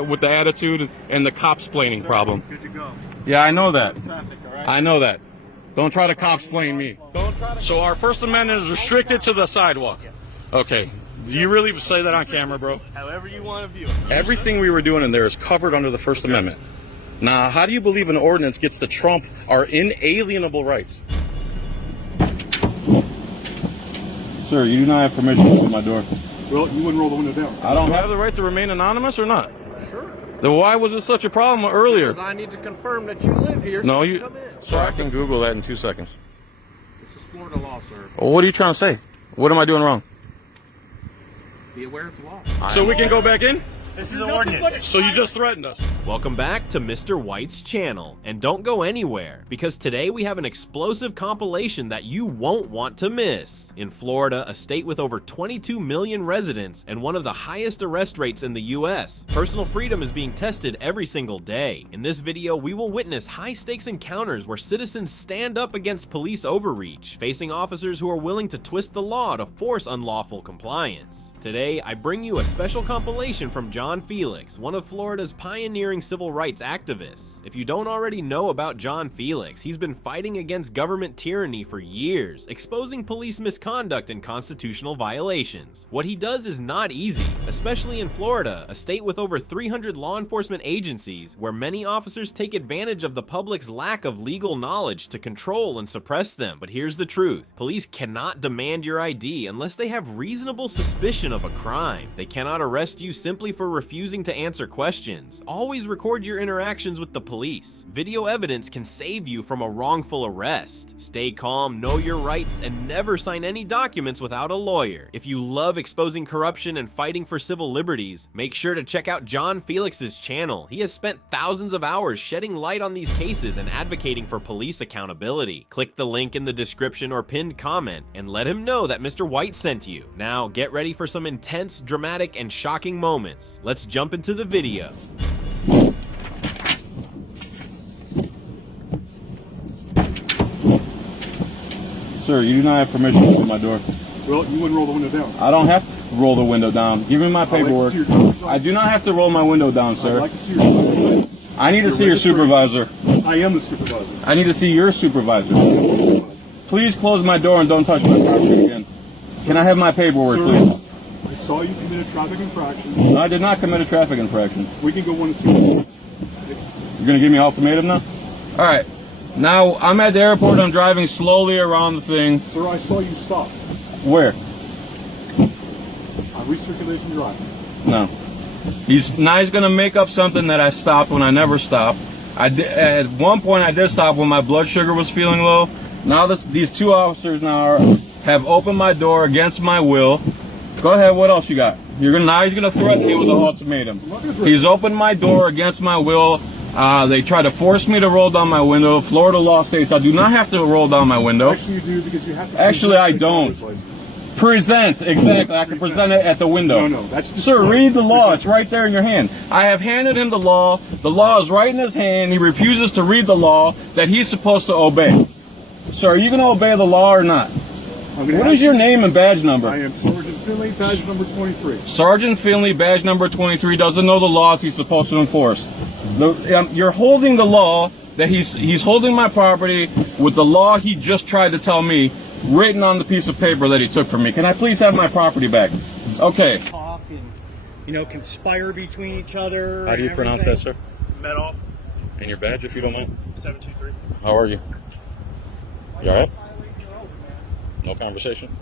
with the attitude and the cops splaining problem. Good to go. Yeah, I know that. Traffic, all right? I know that. Don't try to cop splain me. So our First Amendment is restricted to the sidewalk. Okay. Do you really say that on camera, bro? However you want to view it. Everything we were doing in there is covered under the First Amendment. Now, how do you believe an ordinance gets to trump our inalienable rights? Sir, you do not have permission to open my door. Well, you wouldn't roll the window down. I don't have the right to remain anonymous or not? Sure. Then why was it such a problem earlier? Because I need to confirm that you live here. No, so you. come in. So I can Google that in 2 seconds. This is Florida law, sir. Well, what are you trying to say? What am I doing wrong? Be aware of the law. So we can go back in? This is an ordinance. So you just threatened us. Welcome back to Mr. White's channel, and don't go anywhere, because today we have an explosive compilation that you won't want to miss. In Florida, a state with over 22 million residents and one of the highest arrest rates in the US, personal freedom is being tested every single day. In this video, we will witness high-stakes encounters where citizens stand up against police overreach, facing officers who are willing to twist the law to force unlawful compliance. Today, I bring you a special compilation from John Felix, one of Florida's pioneering civil rights activists. If you don't already know about John Felix, he's been fighting against government tyranny for years, exposing police misconduct and constitutional violations. What he does is not easy, especially in Florida, a state with over 300 law enforcement agencies, where many officers take advantage of the public's lack of legal knowledge to control and suppress them. But here's the truth: police cannot demand your ID unless they have reasonable suspicion of a crime. They cannot arrest you simply for refusing to answer questions. Always record your interactions with the police. Video evidence can save you from a wrongful arrest. Stay calm, know your rights, and never sign any documents without a lawyer. If you love exposing corruption and fighting for civil liberties, make sure to check out John Felix's channel. He has spent thousands of hours shedding light on these cases and advocating for police accountability. Click the link in the description or pinned comment and let him know that Mr. White sent you. Now get ready for some intense, dramatic, and shocking moments. Let's jump into the video. Sir, you do not have permission to open my door. Well, you wouldn't roll the window down. I don't have to roll the window down. Give me my paperwork. I do not have to roll my window down, sir. I'd like to see your I need to see your supervisor. I am the supervisor. I need to see your supervisor. Please close my door and don't touch my property again. Can I have my paperwork, Sir, please? I saw you commit a traffic infraction. No, I did not commit a traffic infraction. We can go 1 and 2. You're going to give me an ultimatum now? All right. Now, I'm at the airport. I'm driving slowly around the thing. Sir, I saw you stop Where? on recirculation drive. No. He's going to make up something that I stopped when I never stopped. At one point, I did stop when my blood sugar was feeling low. Now these two officers have opened my door against my will. Go ahead. What else you got? Now he's going to threaten me with an ultimatum. He's opened my door against my will. They try to force me to roll down my window. Florida law states I do not have to roll down my window. Actually, you do, because you have to. Actually, I don't. Present, exactly. I can present it at the window. No, that's just. Sir, read the law. It's right there in your hand. I have handed him the law. The law is right in his hand. He refuses to read the law that he's supposed to obey. Sir, are you going to obey the law or not? What is your name and badge number? I am Sergeant Finley, badge number 23. Sergeant Finley, badge number 23, doesn't know the laws he's supposed to enforce. You're holding the law that he's holding my property with the law he just tried to tell me written on the piece of paper that he took from me. Can I please have my property back? Okay. Talk and, conspire between each other. How do you pronounce that, sir? Metal. And your badge, if you don't mind. 723. How are you? You all right? No conversation?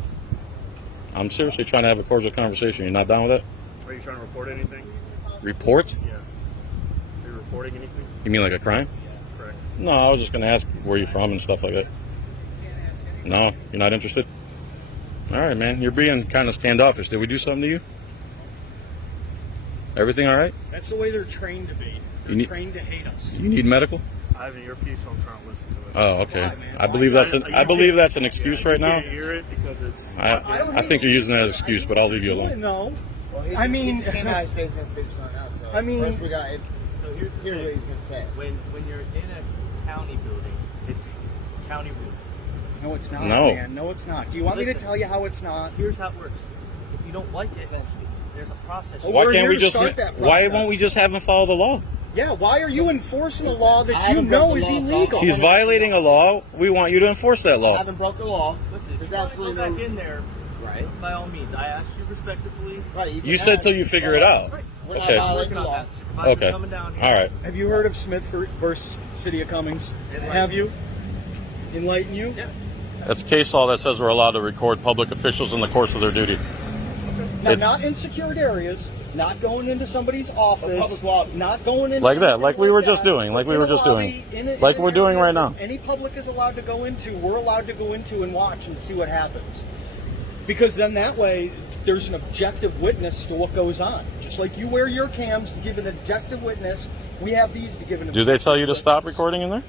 I'm seriously trying to have a cordial conversation. You're not down with that? Are you trying to report anything? Report? Yeah. Are you reporting anything? You mean like a crime? Correct. No, I was just going to ask where you're from and stuff like that. No? You're not interested? All right, man. You're being kind of standoffish. Did we do something to you? Everything all right? That's the way they're trained to be. They're trained to hate us. You need medical? I have an earpiece, so I'm trying to listen to it. Oh, okay. Why, man? I believe that's an excuse right now. You can't hear it because it's. I think you're using that as an excuse, but I'll leave you alone. No. Well, I mean, he's came out and says he's going to figure something out. So I mean- first we got it. So here's the Here's what thing. he's going to say. When you're in a county building, it's county rules. No, it's not, No. man. No, it's not. Do you want me to Listen. tell you how it's not? Here's how it works. If you don't like it, Essentially. there's a process. Well, Why we're can't here we to just? start that Why process. won't we just have him follow the law? Yeah, why are you enforcing a law I that you haven't know broken is the law, so illegal? He's violating a law. We want you to enforce that I law. haven't broke the law. Listen, if There's you want to go absolutely back no. in there, Right. by all means, I asked you respectfully. Right. You can said ask, till you figure it out. Right. We're not Okay. violating Working the on law. that. Supervisor's Okay. coming down here. All right. Have you heard of Smith versus City of Cummings? Enlighten. Have you? Enlighten you? Yeah. That's case law that says we're allowed to record public officials in the course of their duty. Now, It's- not in secured areas, not going into somebody's office, public lobby. not going in Like that, anything like we were that. just doing, like we In were a just lobby, doing. in Like an we're doing area right now. Any public is allowed to go into. We're allowed to go into and watch and see what happens. Because then that way, there's an objective witness to what goes on. Just like you wear your cams to give an objective witness, we have these to give an Do they tell you to objective stop witness. recording in there?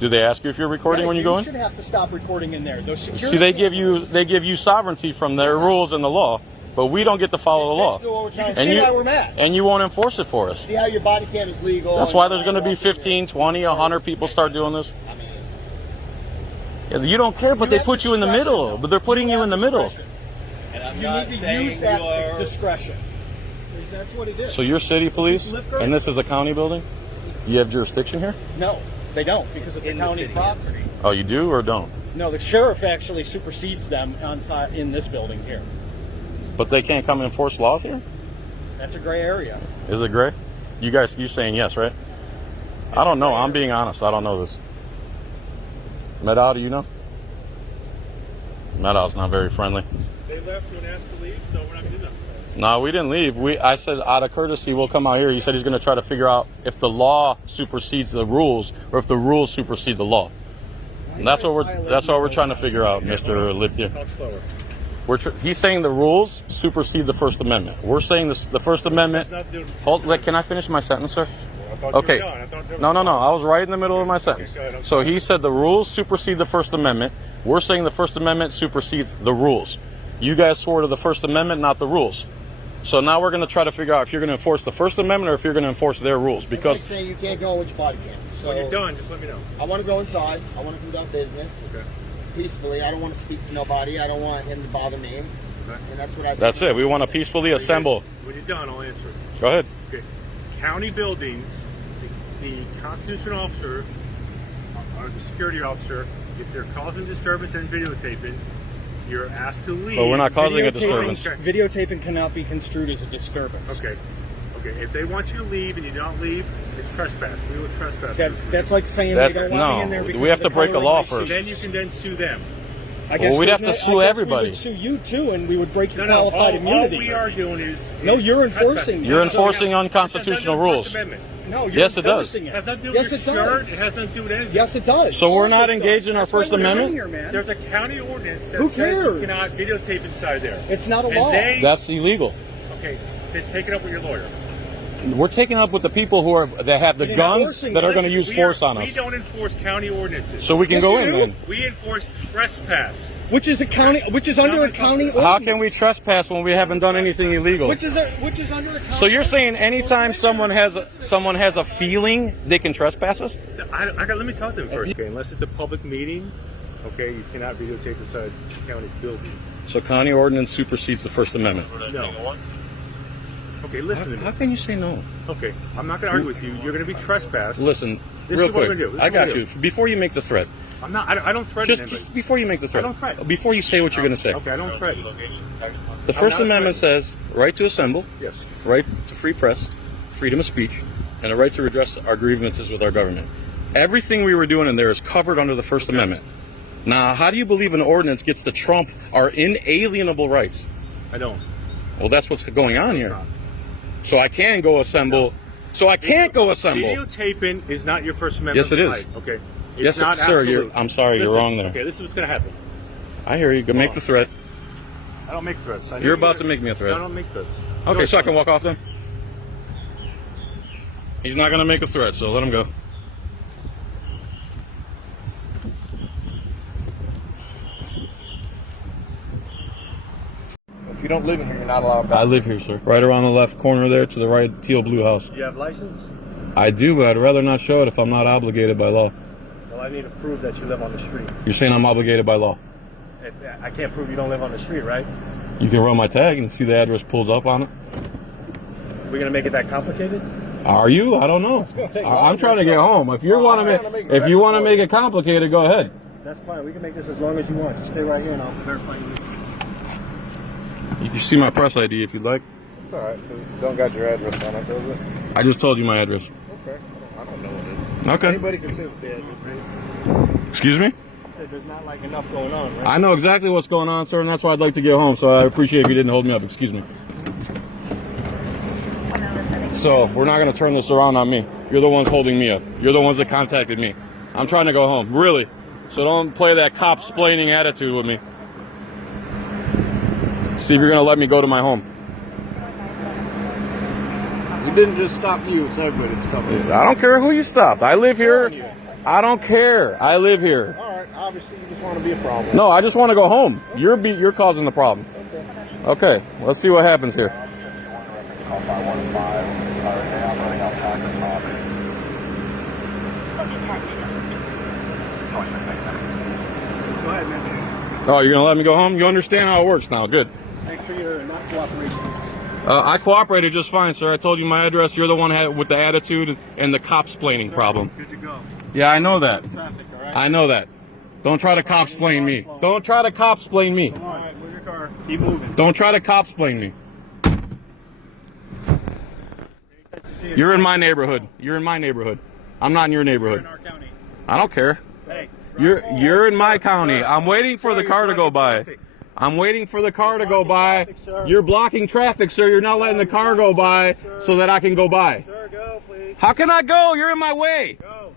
Do they ask you if you're recording Yeah, when you go in? should have to stop recording in there. Those See, security they give cameras- you sovereignty from their rules and the law, but we don't get to follow the law. Basically what we're trying to See And you why we're mad. and you won't enforce it for us. see how your body cam is legal. That's and why you there's don't going to be walk in 15, there. 20, 100 people start doing this. I mean, Yeah, you don't care, but You they have put you in the discretion, middle. though. But they're putting you in the middle. Discretion. You need to use that discretion. Because that's what it is. So you're city police, and this is a county building? You have jurisdiction here? No, they don't because it's a county property. Oh, you do or don't? No, the sheriff actually supersedes them on site in this building here. But they can't come and enforce laws here? That's a gray area. Is it gray? You saying yes, right? I don't know. I'm being honest. I don't know this. Medal, do you know? Medal's not very friendly. They left when asked to leave, so we're not going to do nothing. No, we didn't leave. I said out of courtesy, we'll come out here. He said he's going to try to figure out if the law supersedes the rules or if the rules supersede the law. And that's what we're trying to figure out, Mr. Lipia. Talk slower. He's saying the rules supersede the First Amendment. We're saying the First Amendment. Not doing, Can I finish my sentence, sir? I thought Okay. you were done. I thought there was- No. I was right in the middle of my sentence. go ahead, I'm So sorry. he said the rules supersede the First Amendment. We're saying the First Amendment supersedes the rules. You guys swore to the First Amendment, not the rules. So now we're going to try to figure out if you're going to enforce the First Amendment or if you're going to enforce their rules. it's like Because saying you can't go in with your body cam. So When you're done, just let me know. I want to go inside. I want to conduct business Okay. peacefully. I don't want to speak to nobody. I don't want him to bother me. And that's what I. that's it. We want to peacefully assemble. When you're done, I'll answer it. Go ahead. Okay. County buildings, the constitutional officer or the security officer, if they're causing disturbance and videotaping, you're asked to leave. But we're not causing a Videotaping- disturbance. Videotaping cannot be construed as a disturbance. Okay. Okay. If they want you to leave and you don't leave, it's trespass. We would trespass. That's like saying That- they don't want me in there no, because we have of the to break color a law of my first. shoes. Then you can then sue them. I guess Well, we'd have we- to sue I guess everybody. We would sue you too, and we would break your No. qualified All immunity. we are doing is No, you're trespassing. enforcing. You're So- enforcing unconstitutional rules. No, you're Yes, it does. enforcing It has nothing to do Yes, with it your shirt. does. It has nothing to do with anything. Yes, it does. So we're All not this engaged stuff. in our That's why First we're down Amendment? here, man. There's a county ordinance that Who says you cares? cannot videotape inside there. It's not a And law. That's illegal. Okay, then take it up with your lawyer. We're taking up with the people that have the You're guns enforcing that are it. going to use force on We us. don't enforce county ordinances. So we can Yes, go you in do. then. We enforce trespass. Which is under a county ordinance. How can we trespass when we haven't done anything illegal? Which is under a county. So you're saying anytime someone has a feeling they can trespass us? Let me talk to them first. Okay, unless it's a public meeting, okay, you cannot videotape inside county building. So county ordinance supersedes the First Amendment. No. Okay, listen to me. How can you say no? Okay, I'm not going to argue with you. You're going to be trespassed. Listen, This real is what quick. we're gonna do. This I is what got we're you. gonna Before you make the threat, I'm not. I don't threaten anybody. just before you make the threat, I don't threaten. before you say what you're going to say, Okay, I don't threaten. the First not Amendment threatening. says right to assemble, Yes. right to free press, freedom of speech, and a right to redress our grievances with our government. Everything we were doing in there is covered under the First Amendment. Now, how do you believe an ordinance gets to trump our inalienable rights? I don't. Well, that's what's going on here. not. So I can go assemble. So I can't go assemble. Videotaping is not your First Amendment Yes, it is. right. Okay. It's Yes, not sir, absolute. I'm sorry, you're Listen, wrong there. Okay, this is what's going to happen. I hear you. Go make the threat. I don't make threats. You're about to make me a threat. I don't make threats. Okay, so I can walk off then? He's not going to make a threat, so let him go. If you don't live in here, you're not allowed back. I live here, sir. Right around the left corner there to the right, teal blue house. Do you have license? I do, but I'd rather not show it if I'm not obligated by law. Well, I need to prove that you live on the street. You're saying I'm obligated by law? I can't prove you don't live on the street, right? You can run my tag and see the address pulls up on it. We're gonna make it that complicated? Are you? I don't know. I'm trying to get home. If you want to make it complicated, go ahead. That's fine. We can make this as long as you want. Just stay right here and I'll verify you. You can see my press ID if you'd like. It's all right. Don't got your address on it, does it? I just told you my address. Okay. I don't know what it is. Okay. Anybody can see what the address is. Excuse me? I said there's not like enough going on, right? I know exactly what's going on, sir, and that's why I'd like to get home. So I appreciate if you didn't hold me up. Excuse me. So we're not going to turn this around on me. You're the ones holding me up. You're the ones that contacted me. I'm trying to go home, really. So don't play that cop-splaining attitude with me. See if you're going to let me go to my home. You didn't just stop you. It's everybody that's coming. I don't care who you stopped. I live here. I don't care. I live here. All right. Obviously, you just want to be a problem. No, I just want to go home. You're causing the problem. Okay. Let's see what happens here. Oh, you're gonna let me go home? You understand how it works now? Good. Thanks for your not cooperation. I cooperated just fine, sir. I told you my address. You're the one with the attitude and the cop-splaining problem. Good to go. Yeah, I know that. Traffic, all right? I know that. Don't try to cop-splain me. Don't try to cop-splain me. All right, where's your car? Keep moving. Don't try to cop-splain me. You're in my neighborhood. You're in my neighborhood. I'm not in your We're neighborhood. in our county. I don't care. Hey, You're in my county. I'm waiting for the car to go by. I'm waiting for the car to go by. You're blocking traffic, sir. You're not letting the car go by so that I can go by. sir, go, please. How can I go? You're in my way. Go.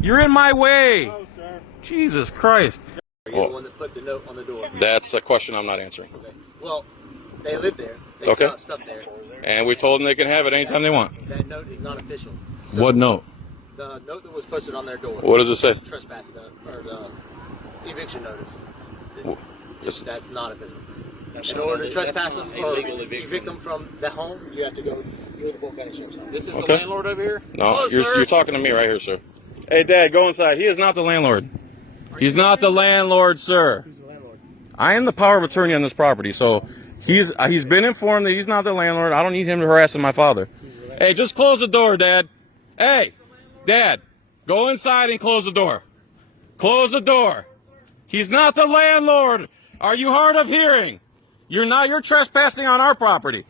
You're in my way. Go, sir. Jesus Christ. Are you the one that put the note on the door? That's a question I'm not answering. Okay. Well, they live there. They Okay. got stuff there. And we told them they can have it anytime they want. That note is not official. So What note? the note that was posted on their door. What does it say? Trespass note, or the eviction notice. It's- That's not official. In order to trespass them or evict them from the home, you have to go through the Polk County Sheriff's Office. This is Okay. the landlord over here? No, Hello, you're sir. talking to me right here, sir. Hey, Dad, go inside. He is not the landlord. He's not the landlord, sir. Who's the landlord? I am the power of attorney on this property, so he's been informed that he's not the landlord. I don't need him harassing my father. Hey, just close the door, Dad. Hey, Dad, go inside and close the door. Close the door. He's not the landlord. Are you hard of hearing? You're trespassing on our property.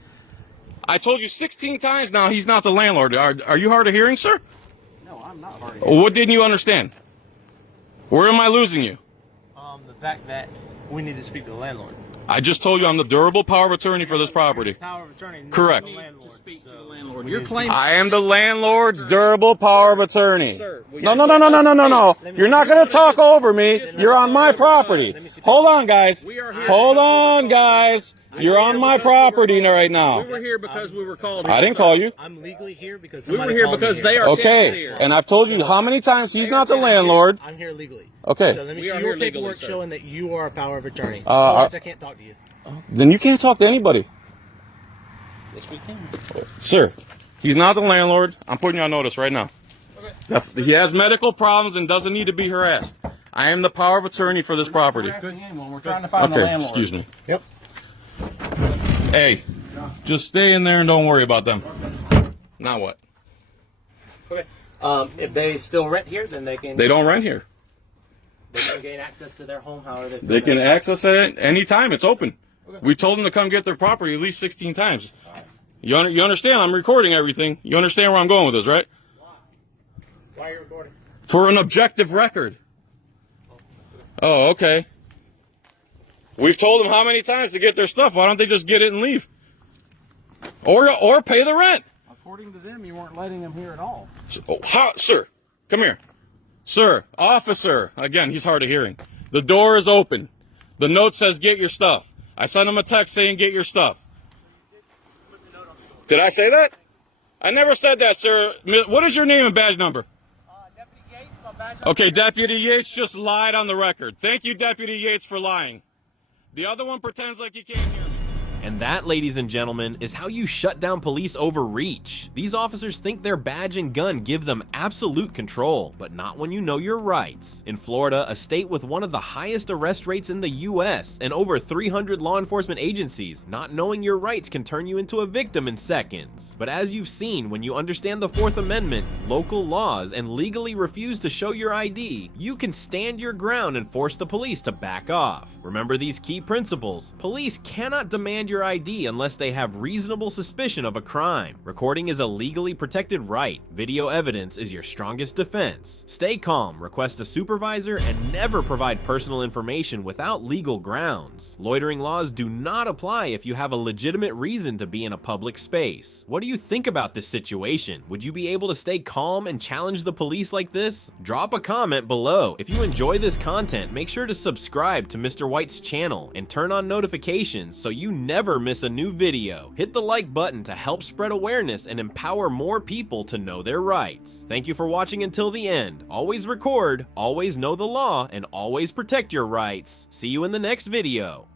I told you 16 times now he's not the landlord. Are you hard of hearing, sir? No, I'm not hard of hearing. What didn't you understand? Where am I losing you? The fact that we need to speak to the landlord. I just told you I'm the durable power of attorney for this property. Power of attorney. not Correct. the landlord, so- You're claiming. I am the landlord's durable power of attorney. Sir, No. You're not going to talk over me. You're on my property. Hold on, guys. Hold on, guys. You're on my property right now. We were here because we were called. I didn't call you. I'm legally here because We were somebody here called me because here. they are Okay. And I've told you how many times he's not the landlord. I'm here legally. Okay. So let me We see are your here legally, paperwork sir. showing that you are a power of attorney. Otherwise, I can't talk to you. Then you can't talk to anybody. Yes, we can. Sir, he's not the landlord. I'm putting you on notice right now. He has medical problems and doesn't need to be harassed. I am the power of attorney for this property. We're trying to find the Okay, landlord. excuse me. Yep. Hey, just stay in there and don't worry about them. Now what? Okay. If they still rent here, then they can. They don't rent here. They can gain access to their home however They can access it any time. It's open. We told them to come get their property at least 16 times. You understand? I'm recording everything. You understand where I'm going with this, right? Why are you recording? For an objective record. Oh, okay. We've told them how many times to get their stuff. Why don't they just get it and leave? Or pay the rent. According to them, you weren't letting them here at all. Sir, come here. Sir, officer. Again, he's hard of hearing. The door is open. The note says get your stuff. I sent him a text saying get your stuff. Did I say that? I never said that, sir. What is your name and badge number? Deputy Yates, my badge. Okay, Deputy Yates just lied on the record. Thank you, Deputy Yates, for lying. The other one pretends like he can't hear me. And that, ladies and gentlemen, is how you shut down police overreach. These officers think their badge and gun give them absolute control, but not when you know your rights. In Florida, a state with one of the highest arrest rates in the US and over 300 law enforcement agencies, not knowing your rights can turn you into a victim in seconds. But as you've seen, when you understand the Fourth Amendment, local laws, and legally refuse to show your ID, you can stand your ground and force the police to back off. Remember these key principles. Police cannot demand your ID unless they have reasonable suspicion of a crime. Recording is a legally protected right. Video evidence is your strongest defense. Stay calm, request a supervisor, and never provide personal information without legal grounds. Loitering laws do not apply if you have a legitimate reason to be in a public space. What do you think about this situation? Would you be able to stay calm and challenge the police like this? Drop a comment below. If you enjoy this content, make sure to subscribe to Mr. White's channel and turn on notifications so you never miss a new video. Hit the like button to help spread awareness and empower more people to know their rights. Thank you for watching until the end. Always record, always know the law, and always protect your rights. See you in the next video.